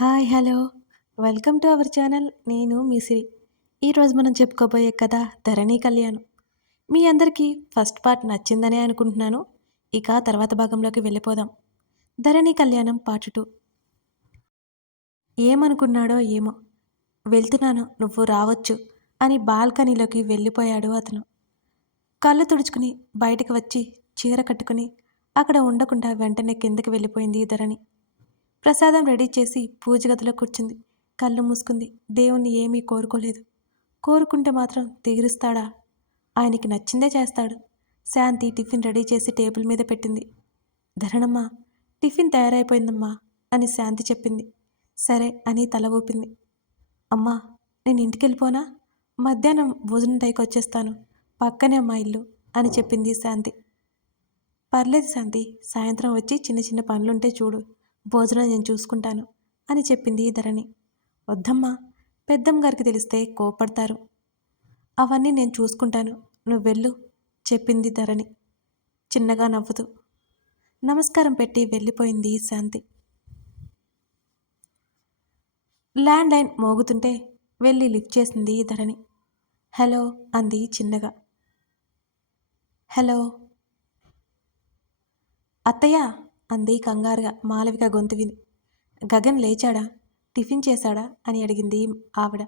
Hi hello. Welcome to our channel. నేను మిసిరి ఈరోజు మనం చెప్పుకోబోయే కథ ధరణి కళ్యాణం. మీ అందరికీ ఫస్ట్ పార్ట్ నచ్చిందనే అనుకుంటున్నాను. ఇక తర్వాత భాగంలోకి వెళ్ళిపోదాం. ధరణి కళ్యాణం పార్ట్ టూ. ఏమనుకున్నాడో ఏమో. వెళ్తున్నాను నువ్వు రావచ్చు అని బాల్కనీలోకి వెళ్ళిపోయాడు అతను. కళ్ళు తుడుచుకుని బయటకు వచ్చి చీర కట్టుకుని అక్కడ ఉండకుండా వెంటనే కిందకి వెళ్ళిపోయింది ధరణి. ప్రసాదం రెడీ చేసి పూజ గదిలో కూర్చుంది. కళ్ళు మూసుకుంది. దేవుణ్ణి ఏమీ కోరుకోలేదు. కోరుకుంటే మాత్రం తీరుస్తాడా? ఆయనకి నచ్చిందే చేస్తాడు. శాంతి టిఫిన్ రెడీ చేసి టేబుల్ మీద పెట్టింది. ధరణమ్మ టిఫిన్ తయారైపోయిందమ్మా అని శాంతి చెప్పింది. సరే అని తల ఊపింది. అమ్మా నేను ఇంటికి వెళ్ళిపోనా మధ్యాహ్నం భోజనం టైకి వచ్చేస్తాను. పక్కనే అమ్మా ఇల్లు అని చెప్పింది శాంతి. పర్లేదు శాంతి సాయంత్రం వచ్చి చిన్న చిన్న పనులుంటే చూడు. భోజనం నేను చూసుకుంటాను అని చెప్పింది ధరణి. వద్దమ్మా పెద్దమ్మ గారికి తెలిస్తే కోపడతారు. అవన్నీ నేను చూసుకుంటాను. నువ్వు వెళ్ళు చెప్పింది ధరణి. చిన్నగా నవ్వుతూ. నమస్కారం పెట్టి వెళ్ళిపోయింది శాంతి. ల్యాండ్ లైన్ మోగుతుంటే వెళ్ళి లిఫ్ట్ చేసింది ధరణి. హలో అంది చిన్నగా. హలో. అత్తయ్య అంది కంగారుగా మాలవిక గొంతు విని. గగన్ లేచాడా? టిఫిన్ చేశాడా? అని అడిగింది ఆవిడ.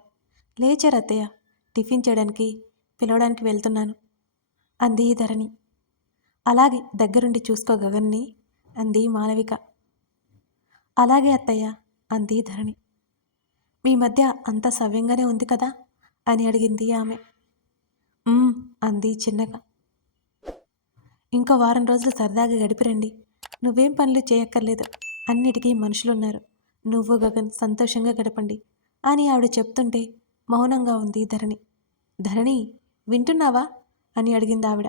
లేచారు అత్తయ్య. టిఫిన్ చేయడానికి పిలవడానికి వెళ్తున్నాను అంది ధరణి. అలాగే దగ్గరుండి చూసుకో గగన్ని అంది మాలవిక. అలాగే అత్తయ్య అంది ధరణి. మీ మధ్య అంత సవ్యంగానే ఉంది కదా? అని అడిగింది ఆమె. అంది చిన్నగా. ఇంకో వారం రోజులు సరదాగా గడిపిరండి. నువ్వేం పనులు చేయక్కర్లేదు. అన్నిటికీ మనుషులున్నారు. నువ్వు గగన్ సంతోషంగా గడపండి అని ఆవిడ చెప్తుంటే మౌనంగా ఉంది ధరణి. ధరణి వింటున్నావా? అని అడిగింది ఆవిడ.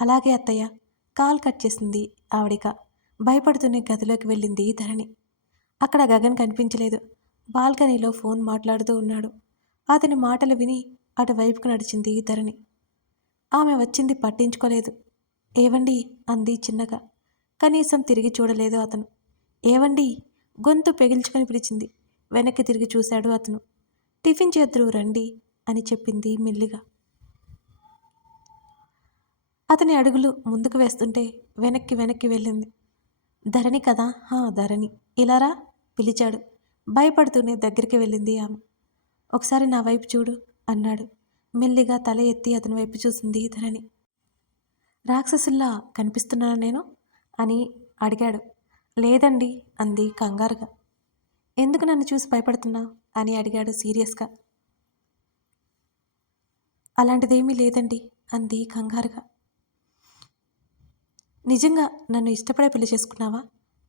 అలాగే అత్తయ్య కాల్ కట్ చేసింది ఆవిడిక. భయపడుతూనే గదిలోకి వెళ్ళింది ధరణి. అక్కడ గగన్ కనిపించలేదు. బాల్కనీలో ఫోన్ మాట్లాడుతూ ఉన్నాడు. అతని మాటలు విని అటువైపుకు నడిచింది ధరణి. ఆమె వచ్చింది పట్టించుకోలేదు. ఏవండి? అంది చిన్నగా. కనీసం తిరిగి చూడలేదు అతను. ఏవండి? గొంతు పెగిల్చుకొని పిలిచింది. వెనక్కి తిరిగి చూశాడు అతను. టిఫిన్ చేద్దరు రండి అని చెప్పింది మెల్లిగా. అతని అడుగులు ముందుకు వేస్తుంటే వెనక్కి వెనక్కి వెళ్ళింది. ధరణి కదా? హా ధరణి. ఇలారా పిలిచాడు. భయపడుతూనే దగ్గరికి వెళ్ళింది ఆమె. ఒకసారి నా వైపు చూడు అన్నాడు. మెల్లిగా తల ఎత్తి అతని వైపు చూసింది ధరణి. రాక్షసుల్లా కనిపిస్తున్నానా నేను? అని అడిగాడు. లేదండి అంది కంగారుగా. ఎందుకు నన్ను చూసి భయపడుతున్నావు అని అడిగాడు సీరియస్గా. అలాంటిదేమీ లేదండి అంది కంగారుగా. నిజంగా నన్ను ఇష్టపడే పెళ్ళి చేసుకున్నావా?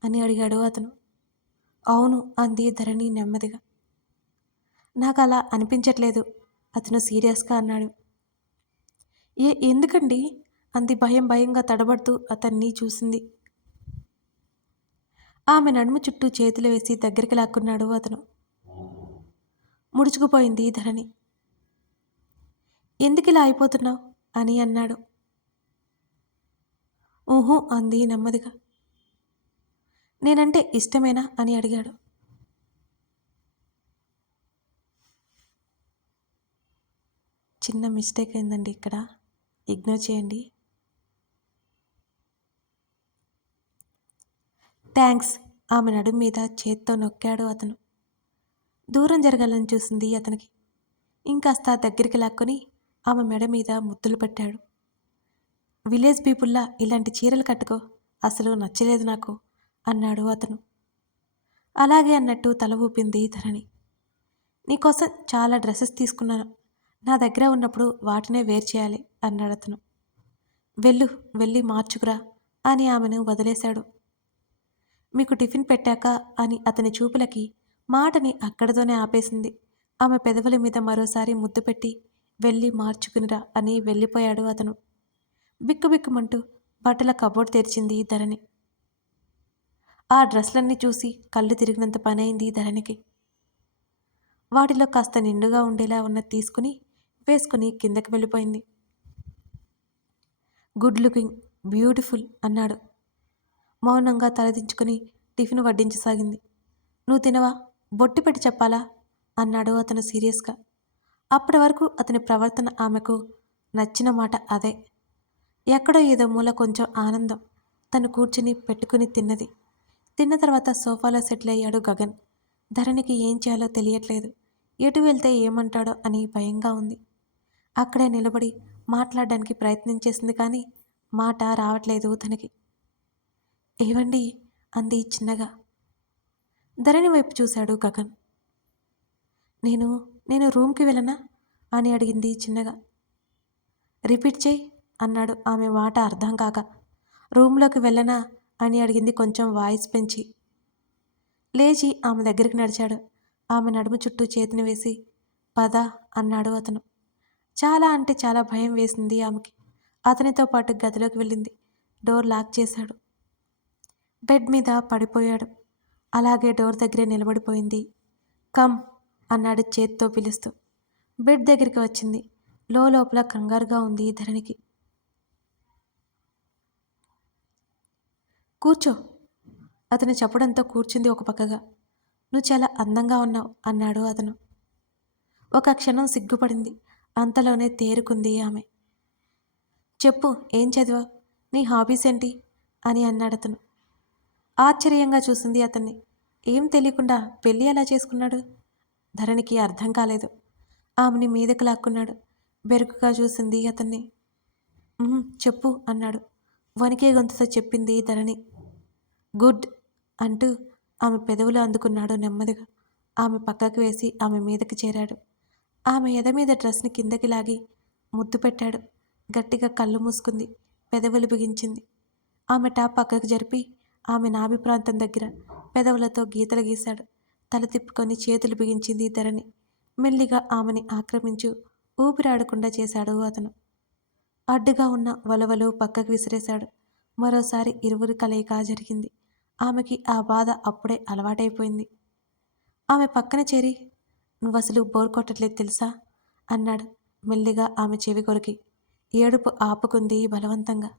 అని అడిగాడు అతను. అవును అంది ధరణి నెమ్మదిగా. నాకు అలా అనిపించట్లేదు అతను సీరియస్గా అన్నాడు. ఏ ఎందుకండి? అంది భయం భయంగా తడబడుతూ అతన్ని చూసింది. ఆమె నడుము చుట్టూ చేతులు వేసి దగ్గరికి లాక్కున్నాడు అతను. ముడుచుకుపోయింది ధరణి. ఎందుకు ఇలా అయిపోతున్నావు? అని అన్నాడు. ఊహు అంది నెమ్మదిగా. నేనంటే ఇష్టమేనా? అని అడిగాడు. చిన్న మిస్టేక్ అయిందండి ఇక్కడ. ఇగ్నోర్ చేయండి. థ్యాంక్స్ ఆమె నడుం మీద చేత్తో నొక్కాడు అతను. దూరం జరగాలని చూసింది అతనికి. ఇంకాస్త దగ్గరికి లాక్కొని ఆమె మెడ మీద ముద్దులు పెట్టాడు. విలేజ్ పీపుల్లా ఇలాంటి చీరలు కట్టుకో అసలు నచ్చలేదు నాకు అన్నాడు అతను. అలాగే అన్నట్టు తల ఊపింది ధరణి. నీకోసం చాలా డ్రెస్సెస్ తీసుకున్నాను. నా దగ్గర ఉన్నప్పుడు వాటినే వేర్ చేయాలి అన్నాడు అతను వెళ్ళు వెళ్ళి మార్చుకురా అని ఆమెను వదిలేశాడు. మీకు టిఫిన్ పెట్టాక అని అతని చూపులకి మాటని అక్కడితోనే ఆపేసింది. ఆమె పెదవుల మీద మరోసారి ముద్దు పెట్టి వెళ్ళి మార్చుకునిరా అని వెళ్ళిపోయాడు అతను. బిక్కుబిక్కుమంటూ బట్టల కబోర్డ్ తెరిచింది ధరణి. ఆ డ్రెస్లన్నీ చూసి కళ్ళు తిరిగినంత పనైంది ధరణికి. వాటిలో కాస్త నిండుగా ఉండేలా ఉన్నది తీసుకుని వేసుకుని కిందకి వెళ్ళిపోయింది. గుడ్ లుకింగ్ బ్యూటిఫుల్ అన్నాడు. మౌనంగా తలదించుకొని టిఫిన్ వడ్డించసాగింది. నువ్వు తినవా? బొట్టు పెట్టి చెప్పాలా? అన్నాడు అతను సీరియస్గా. అప్పటి వరకు అతని ప్రవర్తన ఆమెకు నచ్చిన మాట అదే. ఎక్కడో ఏదో మూల కొంచెం ఆనందం తను కూర్చుని పెట్టుకుని తిన్నది. తిన్న తర్వాత సోఫాలో సెటిల్ అయ్యాడు గగన్. ధరణికి ఏం చేయాలో తెలియట్లేదు. ఎటు వెళ్తే ఏమంటాడో అని భయంగా ఉంది. అక్కడే నిలబడి మాట్లాడడానికి ప్రయత్నం చేసింది కానీ మాట రావట్లేదు తనకి. ఏవండి? అంది చిన్నగా. ధరణి వైపు చూశాడు గగన్. నేను నేను రూమ్కి వెళ్ళనా? అని అడిగింది చిన్నగా. రిపీట్ చేయి అన్నాడు ఆమె మాట అర్థం కాక. రూమ్లోకి వెళ్ళనా? అని అడిగింది కొంచెం వాయిస్ పెంచి. లేచి ఆమె దగ్గరికి నడిచాడు. ఆమె నడుము చుట్టూ చేతిని వేసి పద అన్నాడు అతను. చాలా అంటే చాలా భయం వేసింది ఆమెకి. అతనితో పాటు గదిలోకి వెళ్ళింది. డోర్ లాక్ చేశాడు. బెడ్ మీద పడిపోయాడు. అలాగే డోర్ దగ్గరే నిలబడిపోయింది. కమ్ అన్నాడు చేత్తో పిలుస్తూ. బెడ్ దగ్గరికి వచ్చింది. లోపల కంగారుగా ఉంది ధరణికి. కూర్చో. అతను చెప్పడంతో కూర్చుంది ఒక పక్కగా. నువ్వు చాలా అందంగా ఉన్నావు అన్నాడు అతను. ఒక క్షణం సిగ్గుపడింది. అంతలోనే తేరుకుంది ఆమె. చెప్పు ఏం చదివా నీ హాబీస్ ఏంటి? అని అన్నాడు అతను ఆశ్చర్యంగా చూసింది అతన్ని. ఏం తెలియకుండా పెళ్ళి ఎలా చేసుకున్నాడు? ధరణికి అర్థం కాలేదు. ఆమెని మీదకు లాక్కున్నాడు. బెరుకుగా చూసింది అతన్ని. చెప్పు అన్నాడు. వణికే గొంతుతో చెప్పింది ధరణి. గుడ్ అంటూ ఆమె పెదవులు అందుకున్నాడు నెమ్మదిగా. ఆమె పక్కకు వేసి ఆమె మీదకి చేరాడు. ఆమె ఎద మీద డ్రెస్ని కిందకి లాగి ముద్దు పెట్టాడు. గట్టిగా కళ్ళు మూసుకుంది. పెదవులు బిగించింది. ఆమె టాప్ పక్కకు జరిపి ఆమె నాభి ప్రాంతం దగ్గర పెదవులతో గీతలు గీశాడు. తల తిప్పుకొని చేతులు బిగించింది ధరణి. మెల్లిగా ఆమెని ఆక్రమించు ఊపిరాడకుండా చేశాడు అతను. అడ్డుగా ఉన్న వలవలు పక్కకు విసిరేశాడు. మరోసారి ఇరువురి కలయిక జరిగింది. ఆమెకి ఆ బాధ అప్పుడే అలవాటైపోయింది. ఆమె పక్కన చేరి నువ్వు అసలు బోర్ కొట్టట్లేదు తెలుసా? అన్నాడు. మెల్లిగా ఆమె చెవి కొరికి ఏడుపు ఆపుకుంది బలవంతంగా.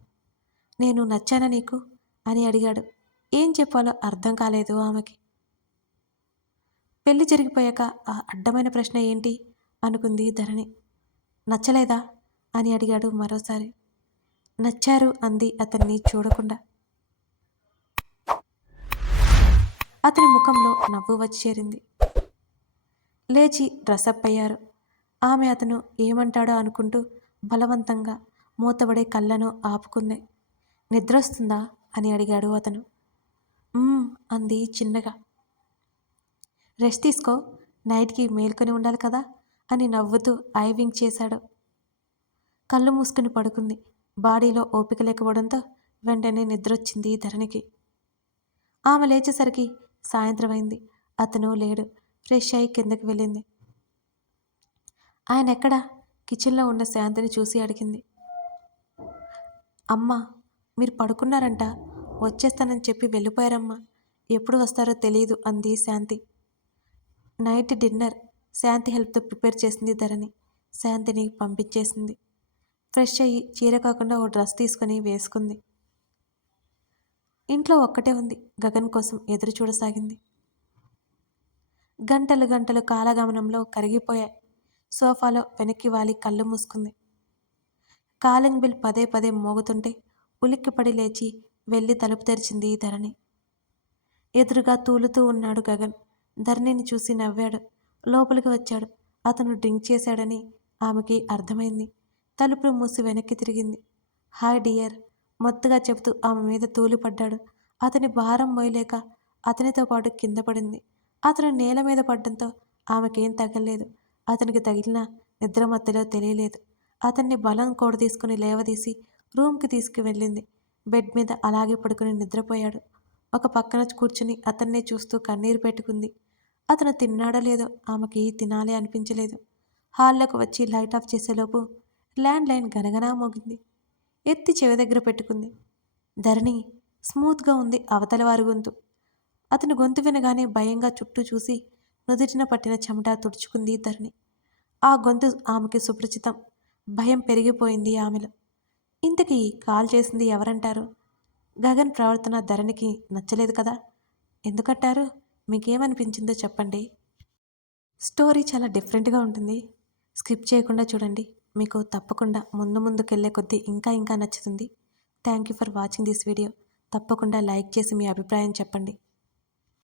నేను నచ్చానా నీకు? అని అడిగాడు. ఏం చెప్పాలో అర్థం కాలేదు ఆమెకి. పెళ్ళి జరిగిపోయాక ఆ అడ్డమైన ప్రశ్న ఏంటి? అనుకుంది ధరణి. నచ్చలేదా? అని అడిగాడు మరోసారి. నచ్చారు అంది అతన్ని చూడకుండా. అతని ముఖంలో నవ్వు వచ్చి చేరింది. లేచి డ్రెస్అప్ అయ్యారు. ఆమె అతను ఏమంటాడో అనుకుంటూ బలవంతంగా మూతబడే కళ్ళను ఆపుకుంది. నిద్రొస్తుందా? అని అడిగాడు అతను. అంది చిన్నగా. రెస్ట్ తీసుకో నైట్కి మేల్కొని ఉండాలి కదా అని నవ్వుతూ ఐవింగ్ చేశాడు. కళ్ళు మూసుకుని పడుకుంది. బాడీలో ఓపిక లేకపోవడంతో వెంటనే నిద్రొచ్చింది ధరణికి. ఆమె లేచేసరికి సాయంత్రం అయింది అతను లేడు. ఫ్రెష్ అయి కిందకి వెళ్ళింది. ఆయన ఎక్కడా? కిచెన్లో ఉన్న శాంతిని చూసి అడిగింది. అమ్మ మీరు పడుకున్నారంట. వచ్చేస్తానని చెప్పి వెళ్ళిపోయారమ్మా. ఎప్పుడు వస్తారో తెలియదు అంది శాంతి. Night dinner. శాంతి హెల్ప్తో ప్రిపేర్ చేసింది ధరణి. శాంతిని పంపించేసింది. ఫ్రెష్ అయ్యి చీర కాకుండా ఓ డ్రెస్ తీసుకొని వేసుకుంది. ఇంట్లో ఒక్కటే ఉంది. గగన్ కోసం ఎదురు చూడసాగింది. గంటలు గంటలు కాలగమనంలో కరిగిపోయాయి. సోఫాలో వెనక్కి వాలి కళ్ళు మూసుకుంది. కాలింగ్ బిల్ పదే పదే మోగుతుంటే ఉలిక్కిపడి లేచి వెళ్ళి తలుపు తెరిచింది ధరణి. ఎదురుగా తూలుతూ ఉన్నాడు గగన్. ధరణిని చూసి నవ్వాడు. లోపలికి వచ్చాడు. అతను డ్రింక్ చేశాడని ఆమెకి అర్థమైంది. తలుపులు మూసి వెనక్కి తిరిగింది. హాయ్ డియర్ మొత్తుగా చెబుతూ ఆమె మీద తూలిపడ్డాడు అతని భారం మోయలేక అతనితో పాటు కింద పడింది. అతను నేల మీద పడ్డంతో ఆమెకేం తగలేదు అతనికి తగిలిన నిద్రమత్తులో తెలియలేదు. అతన్ని బలం కోడ తీసుకుని లేవదీసి రూమ్కి తీసుకువెళ్ళింది. బెడ్ మీద అలాగే పడుకుని నిద్రపోయాడు. ఒక పక్కన కూర్చుని అతన్నే చూస్తూ కన్నీరు పెట్టుకుంది. అతను తిన్నాడో లేదో ఆమెకి తినాలి అనిపించలేదు. హాల్లోకి వచ్చి లైట్ ఆఫ్ చేసేలోపు ల్యాండ్ లైన్ గనగనా మోగింది. ఎత్తి చెవి దగ్గర పెట్టుకుంది. ధరణి స్మూత్గా ఉంది అవతల వారి గొంతు. అతని గొంతు వినగానే భయంగా చుట్టూ చూసి నుదుటిన పట్టిన చెమట తుడుచుకుంది ధరణి. ఆ గొంతు ఆమెకి సుపరిచితం. భయం పెరిగిపోయింది ఆమెలో. ఇంతకీ కాల్ చేసింది ఎవరంటారు? గగన్ ప్రవర్తన ధరణికి నచ్చలేదు కదా. ఎందుకంటారు? మీకేమనిపించిందో చెప్పండి. స్టోరీ చాలా డిఫరెంట్గా ఉంటుంది. స్కిప్ చేయకుండా చూడండి. మీకు తప్పకుండా ముందు ముందుకెళ్ళే కొద్దీ ఇంకా ఇంకా నచ్చుతుంది. Thank you for watching this video. తప్పకుండా లైక్ చేసి మీ అభిప్రాయం చెప్పండి.